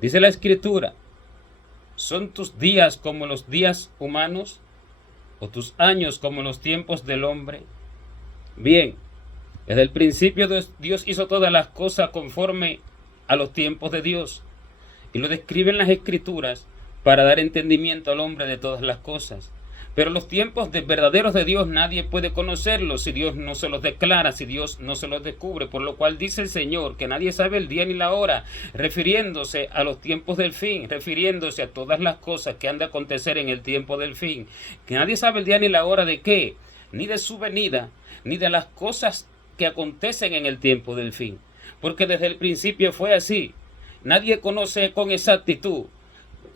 Dice la Escritura, ¿son tus días como los días humanos o tus años como los tiempos del hombre? Bien, desde el principio Dios hizo todas las cosas conforme a los tiempos de Dios y lo describen las Escrituras para dar entendimiento al hombre de todas las cosas. Pero los tiempos verdaderos de Dios nadie puede conocerlos si Dios no se los declara, si Dios no se los descubre. Por lo cual dice el Señor que nadie sabe el día ni la hora, refiriéndose a los tiempos del fin, refiriéndose a todas las cosas que han de acontecer en el tiempo del fin. Que nadie sabe el día ni la hora de qué, ni de su venida, ni de las cosas que acontecen en el tiempo del fin. Porque desde el principio fue así. Nadie conoce con exactitud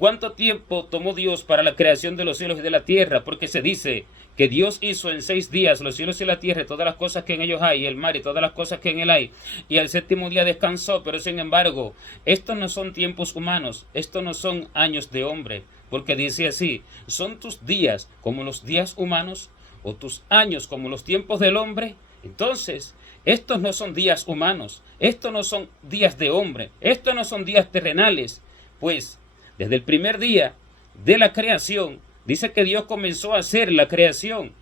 ¿cuánto tiempo tomó Dios para la creación de los cielos y de la tierra? Porque se dice que Dios hizo en 6 días los cielos y la tierra y todas las cosas que en ellos hay, y el mar y todas las cosas que en él hay, y al séptimo día descansó. Pero sin embargo, estos no son tiempos humanos, estos no son años de hombre, porque dice así, ¿son tus días como los días humanos o tus años como los tiempos del hombre? Entonces, estos no son días humanos, estos no son días de hombre, estos no son días terrenales, pues desde el primer día de la creación, dice que Dios comenzó a hacer la creación,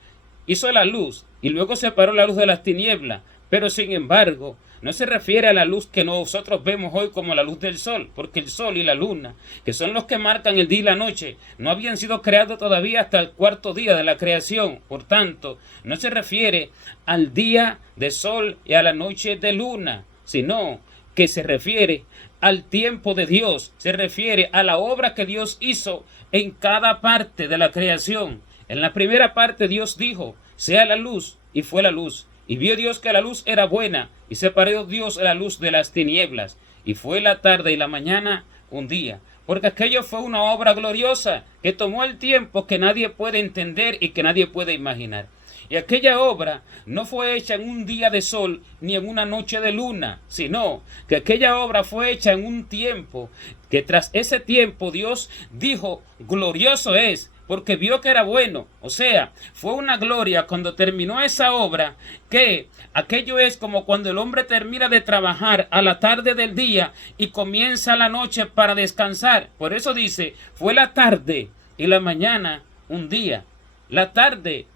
hizo la luz y luego separó la luz de las tinieblas. Pero sin embargo, no se refiere a la luz que nosotros vemos hoy como la luz del sol, porque el sol y la luna, que son los que marcan el día y la noche, no habían sido creados todavía hasta el cuarto día de la creación. Por tanto, no se refiere al día de sol y a la noche de luna, sino que se refiere al tiempo de Dios, se refiere a la obra que Dios hizo en cada parte de la creación. En la primera parte Dios dijo, sea la luz, y fue la luz. Y vio Dios que la luz era buena, y separó Dios la luz de las tinieblas. Y fue la tarde y la mañana un día. Porque aquello fue una obra gloriosa que tomó el tiempo que nadie puede entender y que nadie puede imaginar. Y aquella obra no fue hecha en un día de sol ni en una noche de luna, sino que aquella obra fue hecha en un tiempo que tras ese tiempo Dios dijo, glorioso es, porque vio que era bueno. O sea, fue una gloria cuando terminó esa obra, que aquello es como cuando el hombre termina de trabajar a la tarde del día y comienza la noche para descansar. Por eso dice, fue la tarde y la mañana un día. La tarde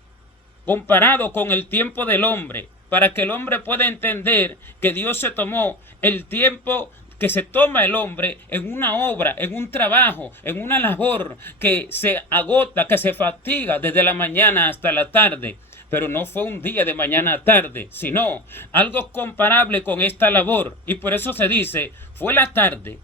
comparado con el tiempo del hombre, para que el hombre pueda entender que Dios se tomó el tiempo que se toma el hombre en una obra, en un trabajo, en una labor que se agota, que se fatiga desde la mañana hasta la tarde. Pero no fue un día de mañana a tarde, sino algo comparable con esta labor. Y por eso se dice, fue la tarde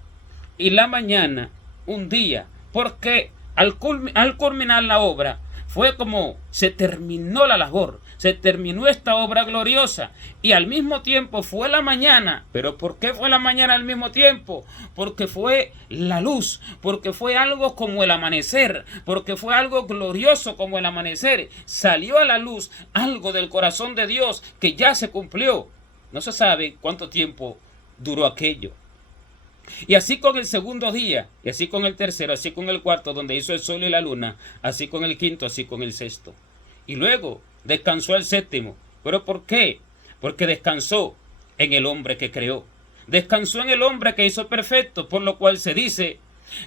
y la mañana un día, porque al culminar la obra, fue como se terminó la labor, se terminó esta obra gloriosa, y al mismo tiempo fue la mañana. ¿Pero por qué fue la mañana al mismo tiempo? Porque fue la luz, porque fue algo como el amanecer, porque fue algo glorioso como el amanecer. Salió a la luz algo del corazón de Dios que ya se cumplió. No se sabe cuánto tiempo duró aquello. Y así con el segundo día, y así con el tercero, así con el cuarto, donde hizo el sol y la luna, así con el quinto, así con el sexto. Y luego descansó el séptimo. ¿Pero por qué? Porque descansó en el hombre que creó. Descansó en el hombre que hizo perfecto, por lo cual se dice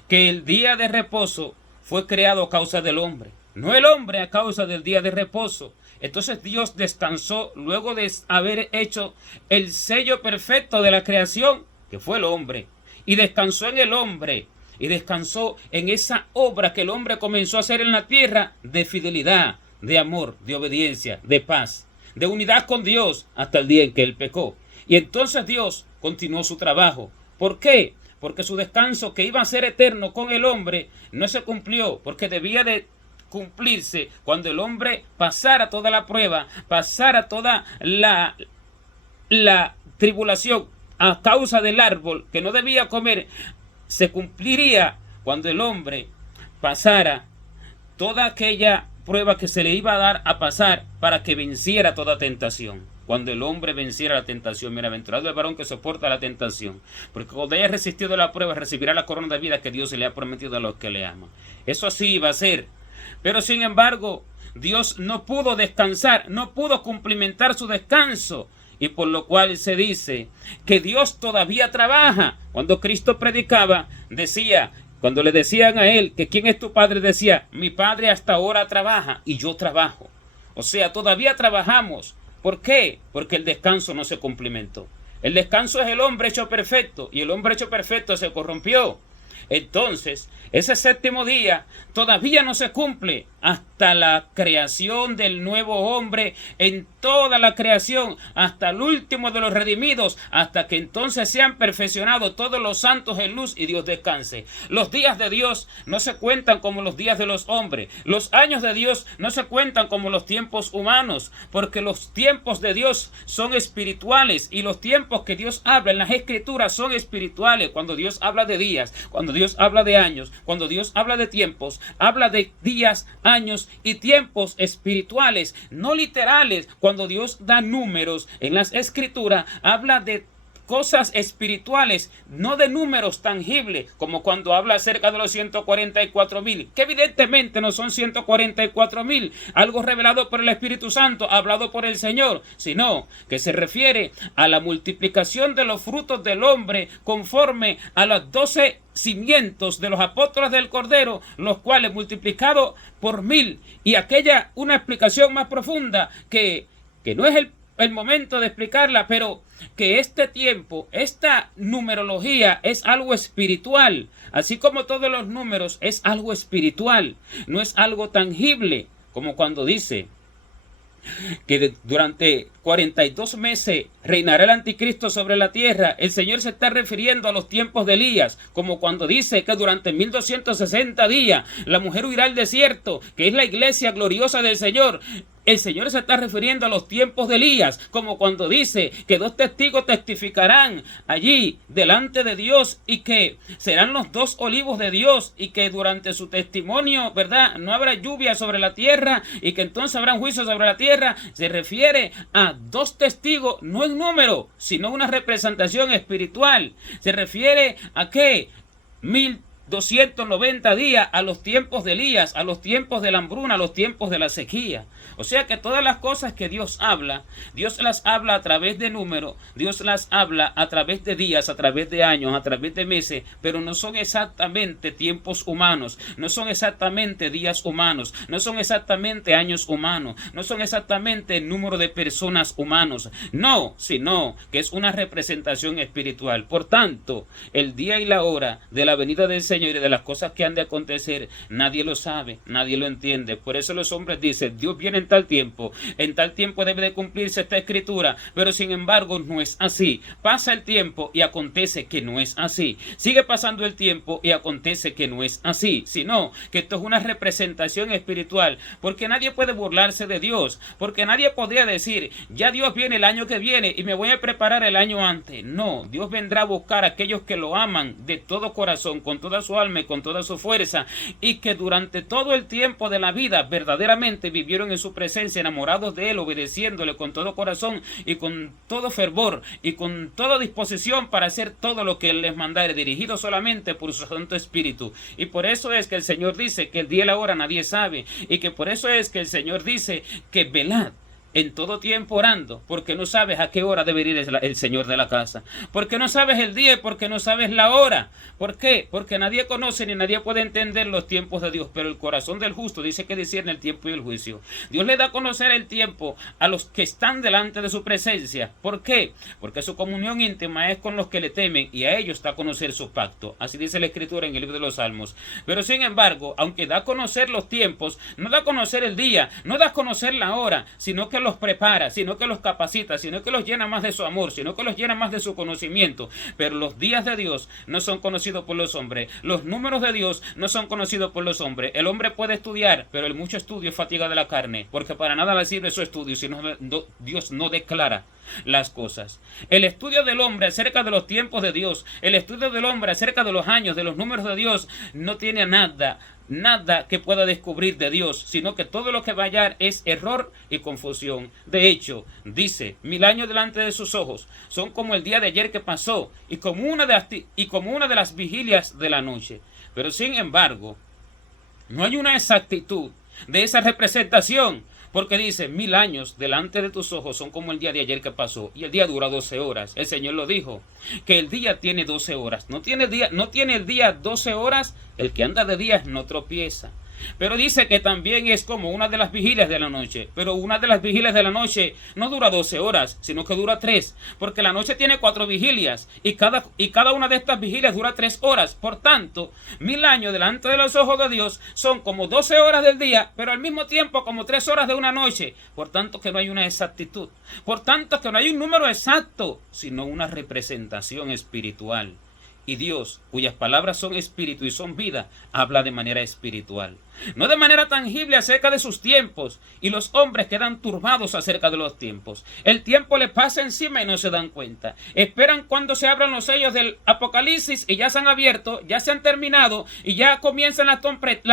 que el día de reposo fue creado a causa del hombre, no el hombre a causa del día de reposo. Entonces Dios descansó luego de haber hecho el sello perfecto de la creación, que fue el hombre. Y descansó en el hombre, y descansó en esa obra que el hombre comenzó a hacer en la tierra, de fidelidad, de amor, de obediencia, de paz, de unidad con Dios, hasta el día en que él pecó. Y entonces Dios continuó su trabajo. ¿Por qué? Porque su descanso, que iba a ser eterno con el hombre, no se cumplió, porque debía de cumplirse cuando el hombre pasara toda la prueba, pasara toda la tribulación a causa del árbol que no debía comer. Se cumpliría cuando el hombre pasara toda aquella prueba que se le iba a dar a pasar para que venciera toda tentación. Cuando el hombre venciera la tentación, bienaventurado el varón que soporta la tentación, porque cuando haya resistido la prueba recibirá la corona de vida que Dios le ha prometido a los que le aman. Eso así iba a ser. Pero sin embargo, Dios no pudo descansar, no pudo cumplimentar su descanso. Y por lo cual se dice que Dios todavía trabaja. Cuando Cristo predicaba, decía, cuando le decían a él que quién es tu padre, decía, mi padre hasta ahora trabaja y yo trabajo. O sea, todavía trabajamos. ¿Por qué? Porque el descanso no se cumplimentó. El descanso es el hombre hecho perfecto y el hombre hecho perfecto se corrompió. Entonces, ese séptimo día todavía no se cumple hasta la creación del nuevo hombre en toda la creación, hasta el último de los redimidos, hasta que entonces sean perfeccionados todos los santos en luz y Dios descanse. Los días de Dios no se cuentan como los días de los hombres. Los años de Dios no se cuentan como los tiempos humanos, porque los tiempos de Dios son espirituales y los tiempos que Dios habla en las Escrituras son espirituales. Cuando Dios habla de días, cuando Dios habla de años, cuando Dios habla de tiempos, habla de días, años y tiempos espirituales, no literales. Cuando Dios da números en las Escrituras, habla de cosas espirituales, no de números tangibles, como cuando habla acerca de los 144,000, que evidentemente no son 144,000, algo revelado por el Espíritu Santo, hablado por el Señor, sino que se refiere a la multiplicación de los frutos del hombre conforme a las 12 cimientos de los apóstoles del Cordero, los cuales multiplicados por 1000, y aquella una explicación más profunda que no es el momento de explicarla, pero que este tiempo, esta numerología es algo espiritual, así como todos los números es algo espiritual, no es algo tangible, como cuando dice que durante 42 meses reinará el anticristo sobre la tierra. El Señor se está refiriendo a los tiempos de Elías, como cuando dice que durante 1260 días la mujer huirá al desierto, que es la iglesia gloriosa del Señor. El Señor se está refiriendo a los tiempos de Elías, como cuando dice que 2 testigos testificarán allí delante de Dios y que serán los 2 olivos de Dios y que durante su testimonio, ¿verdad?, no habrá lluvia sobre la tierra y que entonces habrá un juicio sobre la tierra. Se refiere a 2 testigos, no en número, sino una representación espiritual. Se refiere a que 1290 días, a los tiempos de Elías, a los tiempos de la hambruna, a los tiempos de la sequía. O sea que todas las cosas que Dios las habla a través de números, Dios las habla a través de días, a través de años, a través de meses, pero no son exactamente tiempos humanos, no son exactamente días humanos, no son exactamente años humanos, no son exactamente el número de personas humanos, no, sino que es una representación espiritual. Por tanto, el día y la hora de la venida del Señor y de las cosas que han de acontecer, nadie lo sabe, nadie lo entiende. Por eso los hombres dicen, Dios viene en tal tiempo debe de cumplirse esta escritura, pero sin embargo no es así. Pasa el tiempo y acontece que no es así. Sigue pasando el tiempo y acontece que no es así, sino que esto es una representación espiritual, porque nadie puede burlarse de Dios, porque nadie podría decir, ya Dios viene el año que viene y me voy a preparar el año antes. No, Dios vendrá a buscar a aquellos que lo aman de todo corazón, con toda su alma y con toda su fuerza, y que durante todo el tiempo de la vida verdaderamente vivieron en su presencia, enamorados de Él, obedeciéndole con todo corazón y con todo fervor y con toda disposición para hacer todo lo que Él les mandare, dirigido solamente por su Santo Espíritu. Y por eso es que el Señor dice que el día y la hora nadie sabe, y que por eso es que el Señor dice que velad en todo tiempo orando, porque no sabes a qué hora debe ir el Señor de la casa, porque no sabes el día y porque no sabes la hora. ¿Por qué? Porque nadie conoce ni nadie puede entender los tiempos de Dios, pero el corazón del justo dice que discierne el tiempo y el juicio. Dios le da a conocer el tiempo a los que están delante de su presencia. ¿Por qué? Porque su comunión íntima es con los que le temen y a ellos da a conocer su pacto. Así dice la Escritura en el libro de los Salmos. Pero sin embargo, aunque da a conocer los tiempos, no da a conocer el día, no da a conocer la hora, sino que los prepara, sino que los capacita, sino que los llena más de su amor, sino que los llena más de su conocimiento. Pero los días de Dios no son conocidos por los hombres, los números de Dios no son conocidos por los hombres. El hombre puede estudiar, pero el mucho estudio es fatiga de la carne, porque para nada le sirve su estudio si Dios no declara las cosas. El estudio del hombre acerca de los tiempos de Dios, el estudio del hombre acerca de los años, de los números de Dios, no tiene nada que pueda descubrir de Dios, sino que todo lo que va a hallar es error y confusión. De hecho, dice, 1000 años delante de sus ojos son como el día de ayer que pasó y como una de las vigilias de la noche. Pero sin embargo, no hay una exactitud de esa representación, Porque dice, 1000 años delante de tus ojos son como el día de ayer que pasó, y el día dura 12 horas. El Señor lo dijo, que el día tiene 12 horas. No tiene el día 12 horas, el que anda de día no tropieza. Pero dice que también es como una de las vigilias de la noche. Pero una de las vigilias de la noche no dura 12 horas, sino que dura 3. Porque la noche tiene 4 vigilias. Y cada una de estas vigilias dura 3 horas. Por tanto, 1000 años delante de los ojos de Dios son como 12 horas del día, pero al mismo tiempo como 3 horas de una noche. Por tanto que no hay una exactitud. Por tanto que no hay un número exacto, sino una representación espiritual. Y Dios, cuyas palabras son espíritu y son vida, habla de manera espiritual, no de manera tangible acerca de sus tiempos, y los hombres quedan turbados acerca de los tiempos. El tiempo les pasa encima y no se dan cuenta. Esperan cuando se abran los sellos del Apocalipsis y ya se han abierto, ya se han terminado y ya comienzan las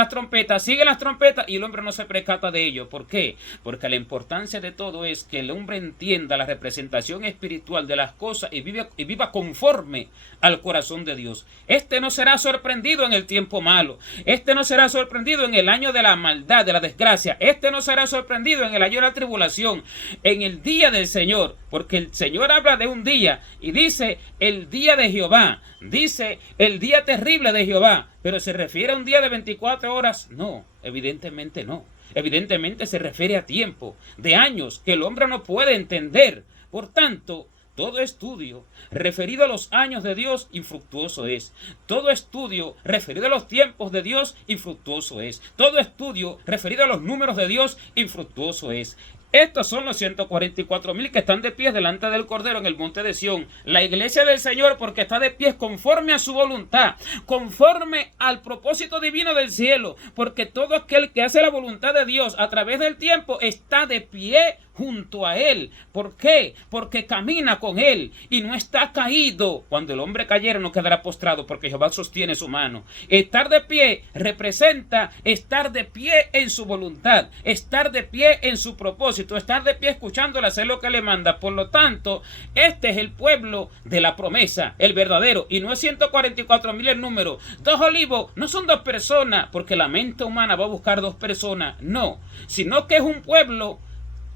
trompetas, siguen las trompetas y el hombre no se percata de ello. ¿Por qué? Porque la importancia de todo es que el hombre entienda la representación espiritual de las cosas y viva conforme al corazón de Dios. Este no será sorprendido en el tiempo malo. Este no será sorprendido en el año de la maldad, de la desgracia. Este no será sorprendido en el año de la tribulación, en el día del Señor, porque el Señor habla de un día y dice el día de Jehová, dice el día terrible de Jehová, pero ¿se refiere a un día de 24 horas? No, evidentemente no. Evidentemente se refiere a tiempo, de años que el hombre no puede entender. Por tanto, todo estudio referido a los años de Dios infructuoso es. Todo estudio referido a los tiempos de Dios infructuoso es. Todo estudio referido a los números de Dios infructuoso es. Estos son los 144,000 que están de pie delante del Cordero en el monte de Sión. La iglesia del Señor, porque está de pie conforme a su voluntad, conforme al propósito divino del cielo, porque todo aquel que hace la voluntad de Dios a través del tiempo está de pie junto a Él. ¿Por qué? Porque camina con Él y no está caído. Cuando el hombre cayere no quedará postrado, porque Jehová sostiene su mano. Estar de pie representa estar de pie en su voluntad, estar de pie en su propósito, estar de pie escuchándole hacer lo que le manda. Por lo tanto, este es el pueblo de la promesa, el verdadero, y no es 144,000 el número. 2 olivos no son 2 personas, porque la mente humana va a buscar 2 personas, no, sino que es un pueblo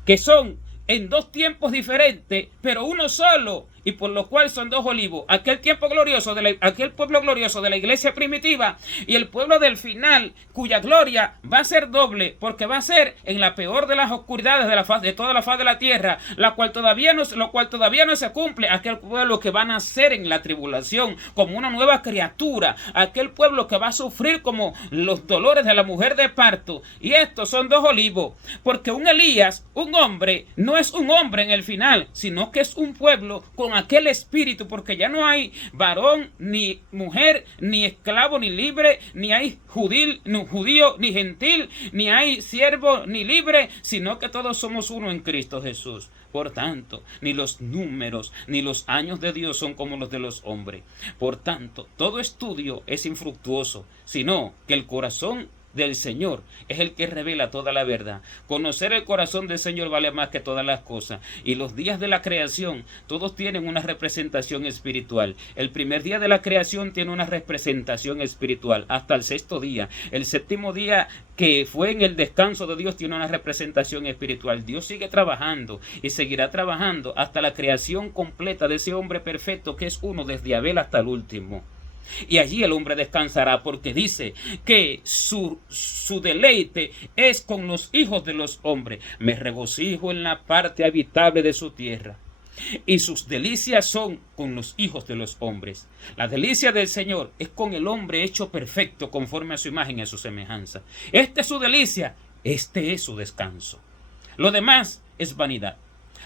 que son en 2 tiempos diferentes, pero uno solo, y por lo cual son 2 olivos. Aquel pueblo glorioso de la iglesia primitiva y el pueblo del final, cuya gloria va a ser doble, porque va a ser en la peor de las oscuridades de toda la faz de la tierra, lo cual todavía no se cumple. Aquel pueblo que va a nacer en la tribulación como una nueva criatura, aquel pueblo que va a sufrir como los dolores de la mujer de parto. Y estos son 2 olivos, porque un Elías, un hombre, no es un hombre en el final, sino que es un pueblo con aquel espíritu, porque ya no hay varón ni mujer, ni esclavo ni libre, ni hay judío ni gentil, ni hay siervo ni libre, sino que todos somos uno en Cristo Jesús. Por tanto, ni los números ni los años de Dios son como los de los hombres. Por tanto, todo estudio es infructuoso, sino que el corazón del Señor es el que revela toda la verdad. Conocer el corazón del Señor vale más que todas las cosas. Y los días de la creación, todos tienen una representación espiritual. El primer día de la creación tiene una representación espiritual, hasta el 6º día. El 7º día, que fue en el descanso de Dios, tiene una representación espiritual. Dios sigue trabajando y seguirá trabajando hasta la creación completa de ese hombre perfecto que es uno, desde Abel hasta el último. Y allí el hombre descansará, porque dice que su deleite es con los hijos de los hombres. Me regocijo en la parte habitable de su tierra, y sus delicias son con los hijos de los hombres. La delicia del Señor es con el hombre hecho perfecto, conforme a su imagen y a su semejanza. Esta es su delicia, este es su descanso. Lo demás es vanidad.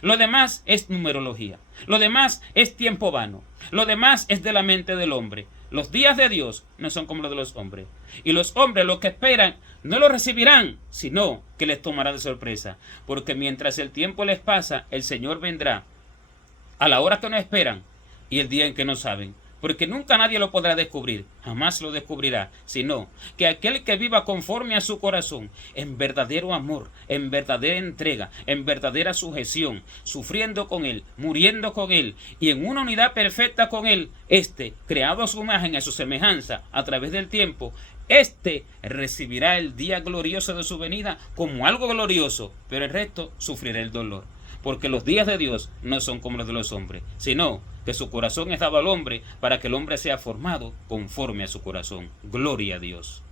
Lo demás es numerología. Lo demás es tiempo vano. Lo demás es de la mente del hombre. Los días de Dios no son como los de los hombres. Y los hombres lo que esperan no lo recibirán, sino que les tomará de sorpresa. Porque mientras el tiempo les pasa, el Señor vendrá a la hora que no esperan y el día en que no saben. porque nunca nadie lo podrá descubrir, jamás lo descubrirá, sino que aquel que viva conforme a su corazón, en verdadero amor, en verdadera entrega, en verdadera sujeción, sufriendo con Él, muriendo con Él y en una unidad perfecta con Él, creado a su imagen y a su semejanza a través del tiempo, recibirá el día glorioso de su venida como algo glorioso, pero el resto sufrirá el dolor. Porque los días de Dios no son como los de los hombres, sino que su corazón es dado al hombre para que el hombre sea formado conforme a su corazón. Gloria a Dios.